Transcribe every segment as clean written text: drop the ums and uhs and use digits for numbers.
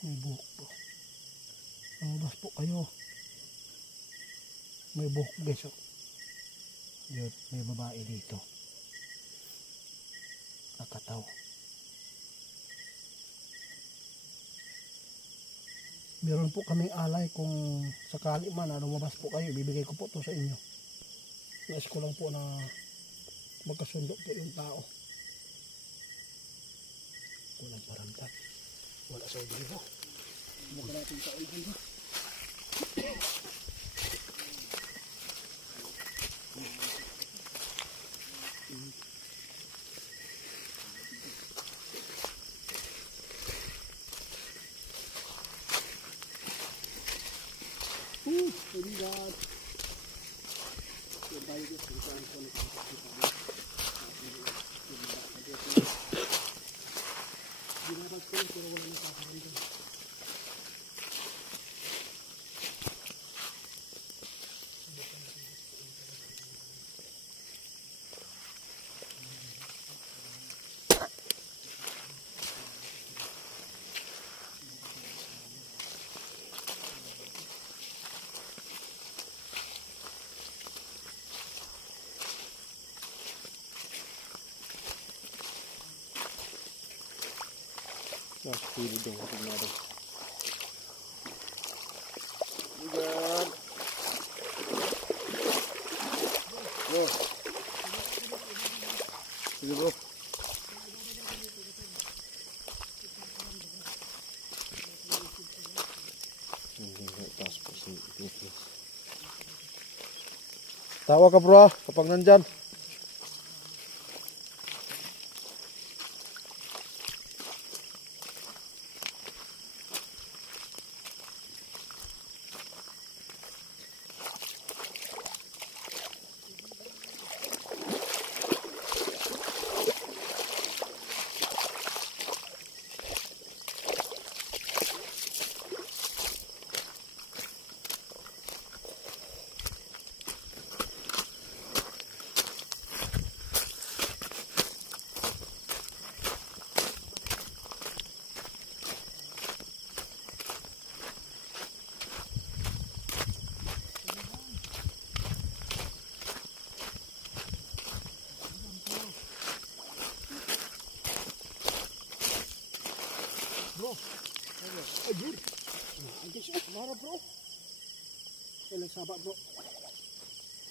May buhok po. Lumabas po kayo. May buhok guys. Oh. Yun, may babae dito. Nakataw. Meron po kaming alay kung sakali man na lumabas po kayo, bibigay ko po to sa inyo. Nais ko lang po na magkasundo po yung tao. Walang paramdam. Wala sa ulibo. Buka natin sa ulibo. Lihat. Baik itu bukan pilih dong gimana dong. Lihat. Bro. Ini bro. Tawa ka bro kapag nandyan. Bro, ayun. Andiyan siya, mara bro. Kailang saba bro.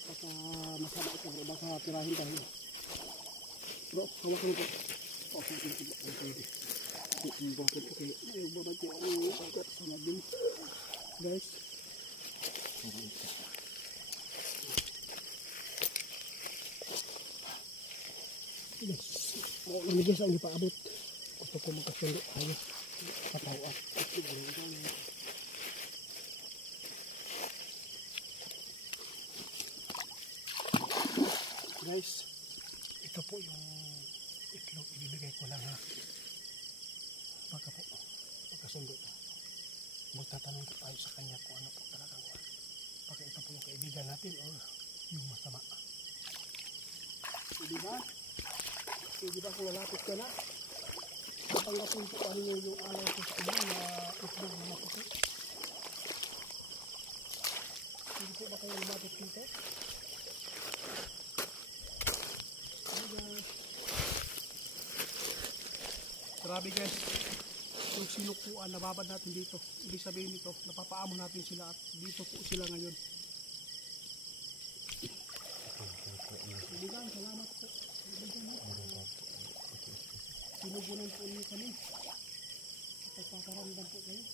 Baka masama ito bro, baka tirahin tayo. Bro, hawakan mo po. Okay, ayaw babati ang agad sa nabing. Guys. Ini guys, ang ipaabot. Gusto ko magkasundo tayo. Katawat. Guys, ito po yung itlog. Ibibigay ko lang ha. Baka po, magkasundo tayo. Magtatanong ko tayo sa kanya kung ano po talagang baka ito po yung kaibigan natin o yung masama. Hindi ba? Hindi ba kung lalapit ka na? Tanggapin po ano yung alay ko sa inyo na itlog na maputi. Hindi po ba kayo lumapit dito? Grabe guys, yung sinukuan nababad natin dito. Ibig sabihin nito, napapaamo natin sila at dito po sila ngayon. Ibigan, salamat po. Sinugunan po niyo kami. Pagpaparamdam po kayo.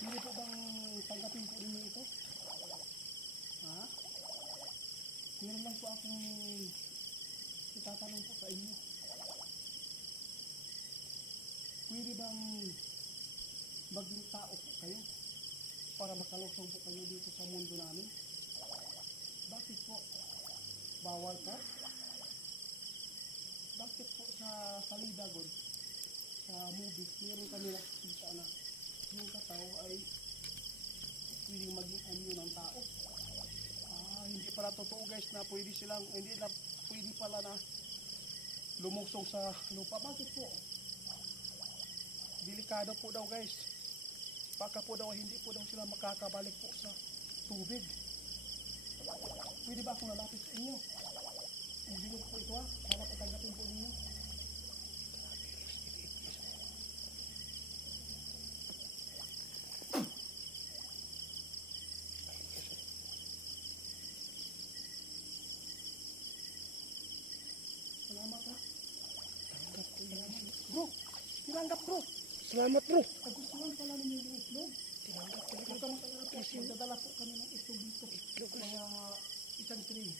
Hindi po bang tanggapin po ninyo ito? Ha? Meron lang po akong itatanong po sa inyo. Pwede bang maging tao po kayo para makalusong po kayo dito sa mundo namin? Bakit po? Bawal pa? Bakit po sa Salidagon, sa movie, meron kami nakikita na yung katao ay pwedeng maging anyo ng tao. Hindi pala totoo guys na pwede silang, hindi na pwede pala na lumusong sa lupa. Bakit po? delikado po daw guys. Baka po daw hindi po daw sila makakabalik po sa tubig. Pwede ba akong lalapit sa inyo? Ibigay po ito ha, para patanggapin po ninyo. Salamat ha. Bro, tinanggap bro. Salamat bro. Nagustuhan pala ninyo yung itlog. Tinanggap po. Huwag ka makalala po. Magdadala po kami ng itlog dito. Mga isang tray.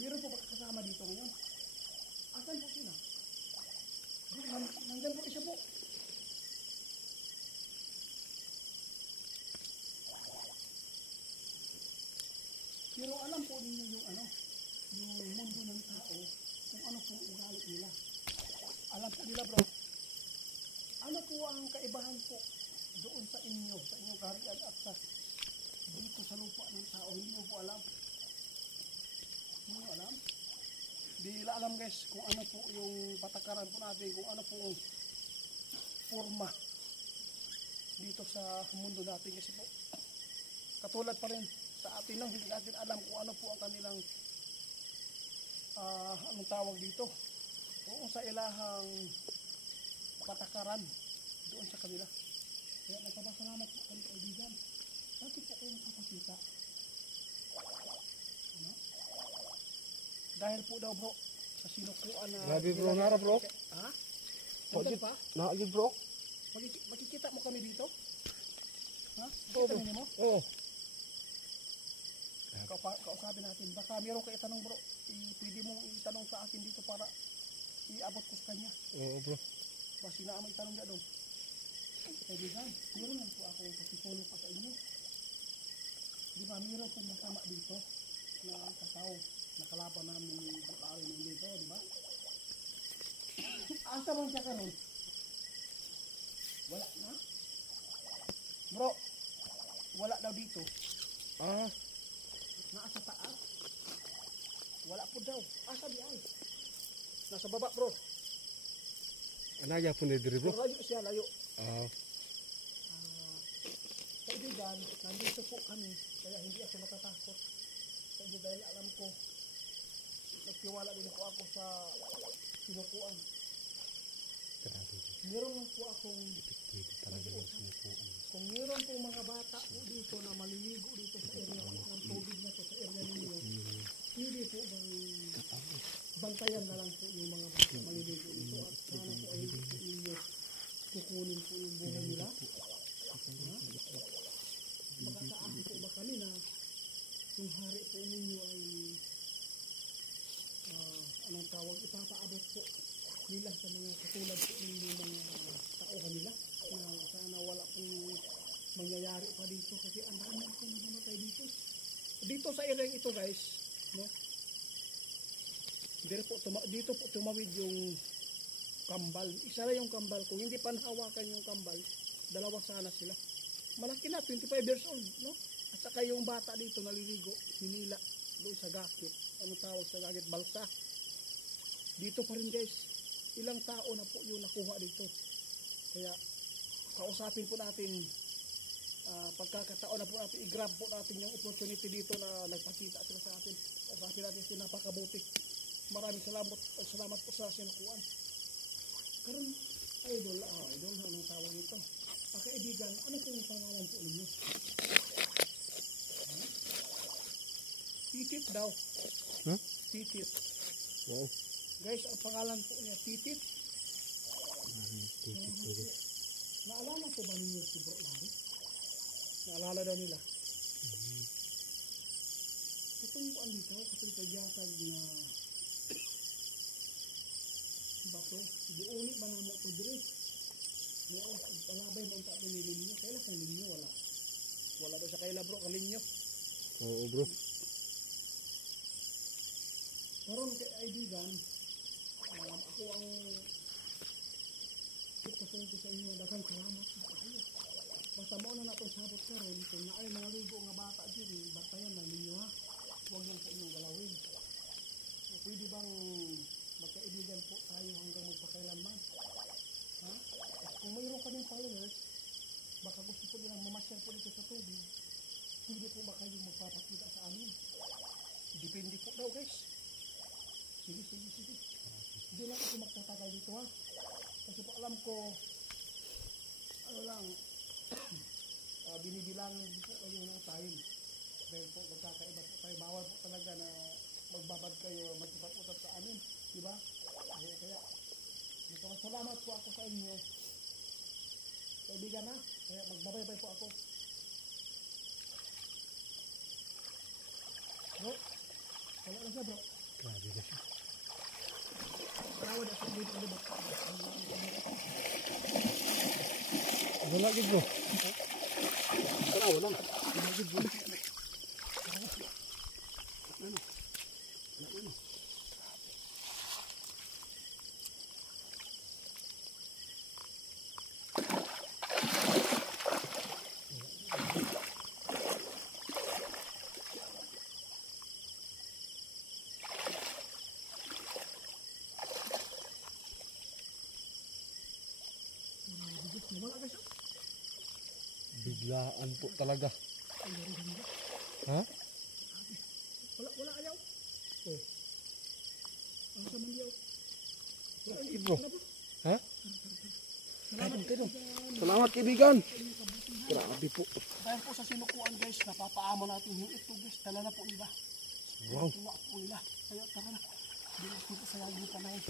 Meron po ba kasama dito ngayon? Asan po sila? Bro, nandyan po isa po. Pero alam po ninyo yung ano, yung mundo ng tao, kung ano po ugali nila. Alam po nila bro, ano po ang kaibahan po doon sa inyo, sa inyong kaharian at sa dito sa lupa ng tao, hindi nyo po alam. Hindi nyo alam. Hindi nila alam guys kung ano po yung patakaran po natin, kung ano po yung forma dito sa mundo natin kasi po katulad pa rin sa atin lang, hindi natin alam kung ano po ang kanilang anong tawag dito, kung sa ilahang patakaran doon sa kanila. Kaya nagpapasalamat po kami kaibigan. Dati po kayo nakapakita. Ano? Dahil po daw bro, sa sinukuan na... Grabe bro, nara bro. Ha? Nandun pa? Naagid bro. Makikita mo kami dito? Ha? Oo, Kita mo? Oo. Kausapin natin. Baka meron kayo tanong bro. Pwede mong itanong sa akin dito para iabot ko sa kanya. Oo bro. Basta na may tanong niya doon. Kaibigan, meron lang po ako pasitulong pa sa inyo. Di ba, meron pong masama dito na kasao, nakalaban namin yung buklari ng dito, di ba? Asa man siya ka nun? Wala na? Bro, wala daw dito. Ah, Nasa taas. Wala po daw. Asa di ay? Nasa baba bro. anaya po ni diri bro. Layo siya, layo. Ah, Kaibigan, nandito po kami, kaya hindi ako matatakot. Kasi dahil alam ko, nagtiwala din po ako sa sinukuan. grabe. Meron lang po akong, Epektibo talaga yung sinukuan. kung meron po mga bata po dito na maliligo dito sa area ng tubig na to, sa area ninyo, hindi po bang bantayan na lang po yung mga bata maliligo dito at sana po ay hindi po ninyo kukunin po yung buhay nila. Baka sa akin po ba kanina, yung hari po ninyo ay anong tawag, ipapaabot po nila sa mga katulad po ninyo mga tao kanila na sana wala pong mangyayari pa dito kasi ang dami po namamatay dito. Dito sa area ito guys, no? Dito po tumawid yung kambal. Isa na yung kambal. Kung hindi pa nahawakan yung kambal, dalawa sana sila. Malaki na, 25 years old, no? At saka yung bata dito naliligo, hinila doon sa gakit. Ano tawag sa gakit? Balsa. Dito pa rin guys, ilang tao na po yung nakuha dito. Kaya kausapin po natin, pagkakataon na po natin, i-grab po natin yung opportunity dito na nagpakita sila sa atin. Kausapin natin sila, napakabuti. Maraming salamat po sa sinukuan. Karon idol, anong tawag ito? Kaibigan, ano po yung pangalan po ninyo? Titit daw. Huh? Titit. Wow. Guys, ang pangalan po niya, Titit. Naalala po ba ninyo si Bro Larry? Naalala daw nila. Katungkuan dito, kasi pagyasag na bato. Diuni ba na mo ito dire? Palabay mo ang tato ni Linyo. Kailan kang Linyo? Wala. Wala daw siya kaila bro, kalinyo. Oo bro. Karon kay Aidigan, ako ang ipasungko sa inyo. Daghang salamat sa kayo. Basta mo na natong sabot karon kung naay mga ligo nga bata diri, batayan lang ninyo ha. Huwag lang po inyong galawin. So, pwede bang magkaibigan po tayo hanggang magpakailanman? Ha? Kung mayroon kami followers, baka gusto po nilang mamasyal po dito sa tubig, hindi po ba kayo magpapakita sa amin? Depende po daw guys. Sige. Hindi lang ako magtatagal dito ha. Kasi po alam ko, ano lang, binibilangan din po kayo ng time. Dahil po magkakaiba po tayo. Bawal po talaga na magbabad kayo, magpapag-utat sa amin. Diba? Kaya, salamat po ako sa inyo. Kaibigan ha. Kaya magbabay-bay po ako. Bro, wala na siya bro. Grabe na siya. Tawad ako dito bro. Wala gid bro. Tarawa lang. Wala gid bro. Ano? Wala ka siya. Biglaan po talaga. Ha? Wala ayaw. Oh. Ang sa mandiyaw. Bro. Ha? Salamat. Salamat kaibigan. Grabe po. Dahil po sa sinukuan guys, napapaamo natin yung ito guys. Dala na po nila. Wow. Tuwa po nila. Kaya tara na. Bilis dito sa laging panay.